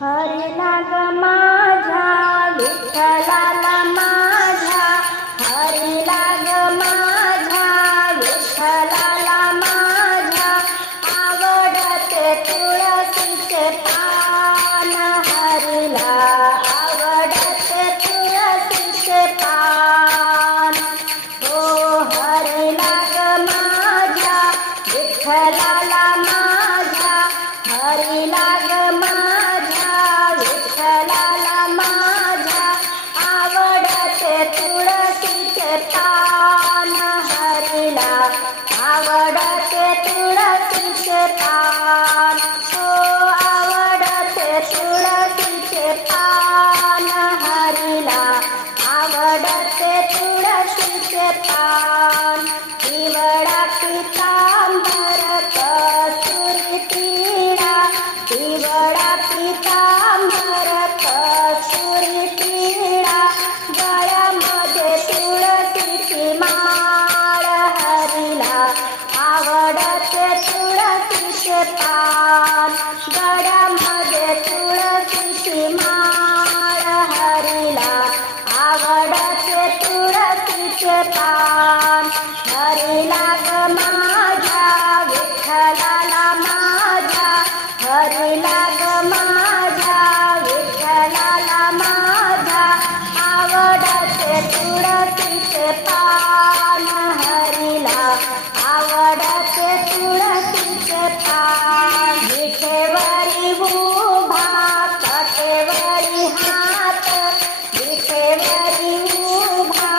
हरीला ग माझ्या विठ्ठलाला माझ्या, हरीला ग माझ्या विठ्ठलाला माझ्या, आवडते तुळशीचे पान, हरीला आवडते तुळशीचे पान. ओ हरीला ग माझ्या विठ्ठलाला माझ्या, हरीला ग माझ्या विठ्ठलाला माझ्या, आवडते तुळशीचे पान, हरीला आवडते तुळशीचे पान. हो आवडते तुळशीचे पान, हरीला आवडते तुळशीचे पान. पिवळा पितांबर कस्तुरी टिळा, पिवळा पितांबर कस्तुरी टिळा, गळ्यामध्ये तुळशीची माळ, हरीला आवडते तुळशीचे पान, गळ्यामध्ये तुळशीची माळ, हरीला आवडते तुळशीचे पान. हरीला ग माझ्या विठ्ठलाला माझ्या, हरीला ग माझ्या विठ्ठलाला माझ्या, आवडते तुळशीचे पान, हरीला आवडते तुळशीचे पान. विठेवरी उभा कटेवरी हात, विठेवरी उभा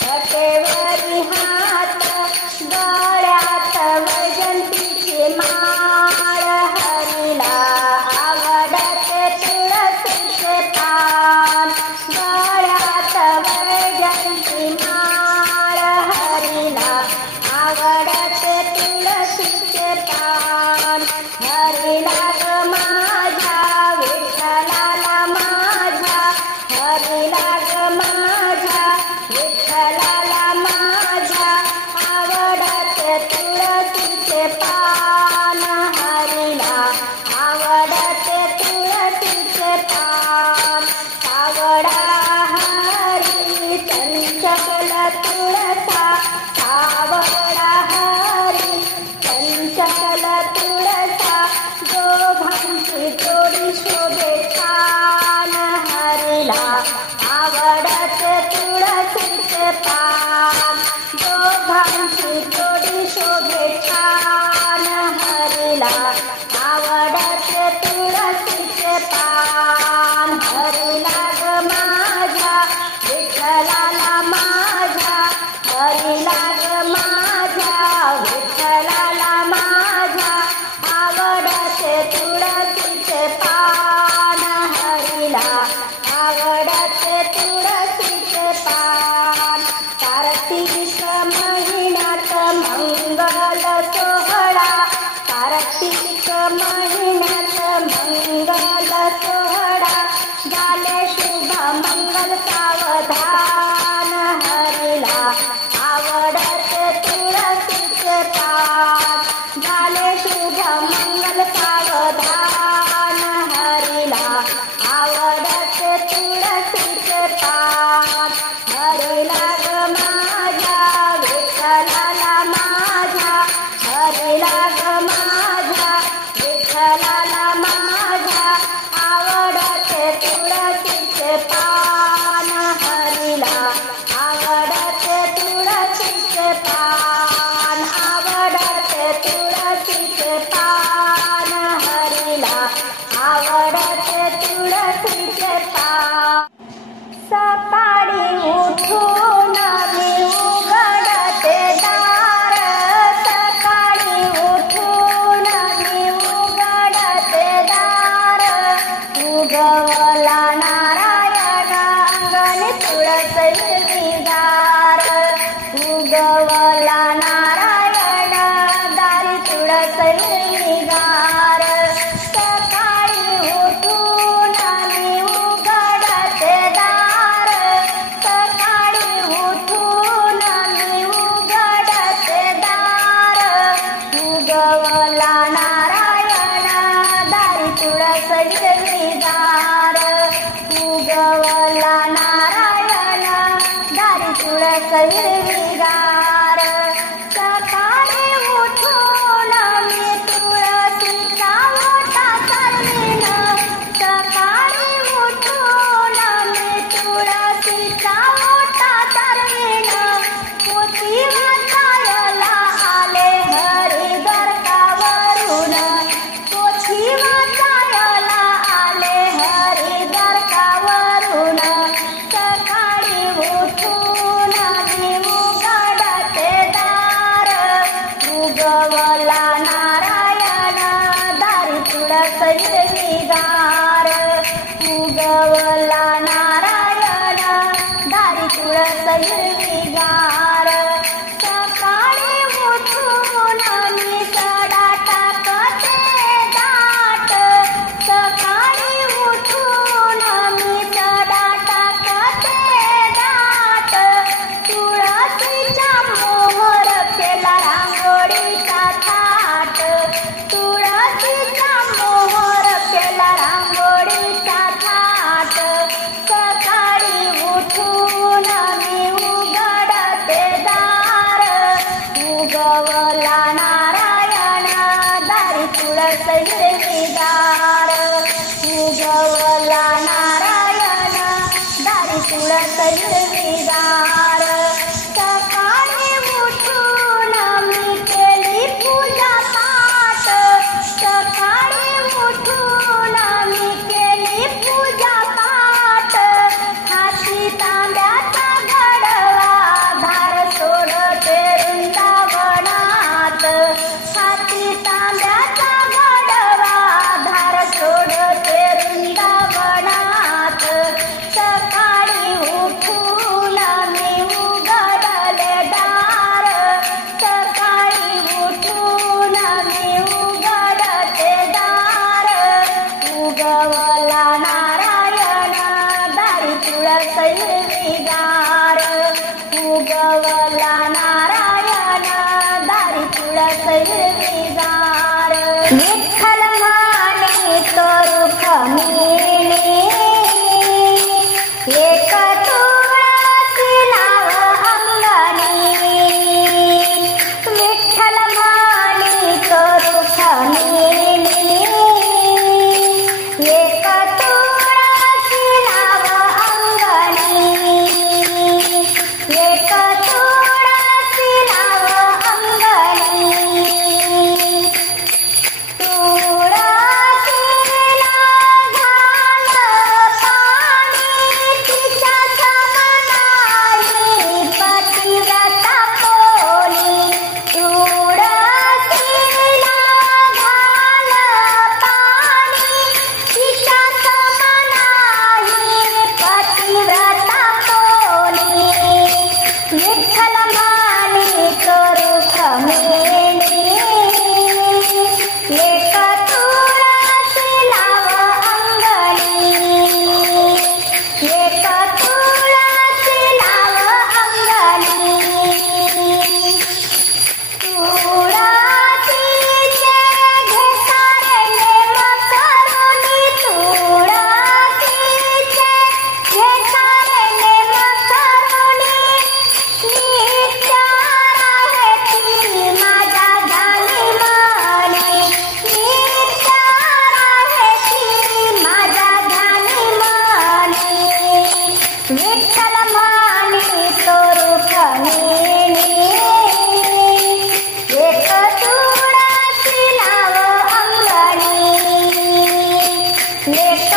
कटेवरी हात, गळ्यात वैजंतीची माळ, हरीला आवडते तुळशीचे पान, गळ्यात वैजंती माळ, हरीला आवडते तुळशीचे पान. हरीला ग माझ्या विठ्ठलाला माझ्या, हरीला ग माझ्या विठ्ठलाला माझ्या, आवडते तुळशीचे पान, हरीला आवडते तुळशीचे पान. सावळा हरी चंचल तुळसा, सावळा हरी चंचल तुळसा, दोघांची जोडी शोभे छान, हरीला आवडते तुळशीचे पान, दोघांची जोडी शोभे छान, हरीला आवडते तुळशीचे पान. हरीला ग माझ्या विठ्ठलाला माझ्या, हरीला ग माझ्या विठ्ठलाला माझ्या, आवडते तुळशीचे पान, हरीला आवडते तुळशीचे पान. कार्तिक महिन्यात मंगल सोहळा, कार्तिक महिन्यात मंगल सोहळा, झाले शुभ मंगल सावधान, हरीला आवडते तुळशीचे पान, झाले शुभ मंगल सावधान, हरीला आवडते तुळशीचे पान. हरीला ग माझ्या विठ्ठलाला माझ्या, हरीला ग माझ्या विठ्ठलाला माझ्या, आवडते तुळशीचे पान, हरीला आवडते तुळशीचे पान, आवडते तुळशीचे पान, हरीला आवडते तुळशीचे पान. सकाळी उठून मी उघडते दार, सकाळी उठून मी उघडते दार, उगवला नारायण अंगणी तुळस हिरवीगार, उगवला नारायण दारी तुळस हिरवीगार. सकाळी उठून मी उघडते दार, सकाळी उठून मी उघडते दार, उगवला नारायण दारी तुळस हिरवीगार. उगवला नारायण दारी तुळस हिरवीगार सकाळी उठून मी सडा टाकते दाट सकाळी उठून मी सडा टाकते दाट तुळशीचा मोहर केला रांगोळीचा थाट तुळशीचा मोहर केला रांगोळीचा थाट सकाळी उठून मी उघडते दार उगवला नारायण दारी तुळस हिरवीगार उगवला नारायण दारी तुळस हिरवीगार सकाळी उठून मी केली पूजा पाठ सकाळी उठून मी केली पूजा पाठ हाती तांब्याचा गडवा धार सोडते वृंदावनात हाती तांब्याचा गडवा धार सोडते वृंदावनात सकाळी उठून मी उघडले दार सकाळी उठून मी उघडते दार उगवला नारायण दारी तुळस हिरवीगार उगवला नारायण दारी तुळस हिरवीगार विठ्ठल माने स्वरूप मिळणे एक तुळसी लाव अंगणी विठ्ठल माने स्वरूप मिळणे एक तुळसी लाव अंगणी एक तुळसी लाव अंगणी तुळसीला घाल पाणी तिच्या समनाई पतिव्रता पोली तुळसीला घाल पाणी तिच्या समनाई पतिव्रता पोली विठ्ठल माने स्वरूप मिळणे एक तुळसी लाव अंगणी एक तुळसी लाव अंगणी तुळसीचे घे नेम करुणी तुळसीचे घे नेम करुणी नित्य राहे ती माझ्या ध्यानी मनी नित्य राहे ती माझ्या ध्यानी मनी विठ्ठल माने स्वरूप मिळणे एक तुळसी लाव अंगणी एक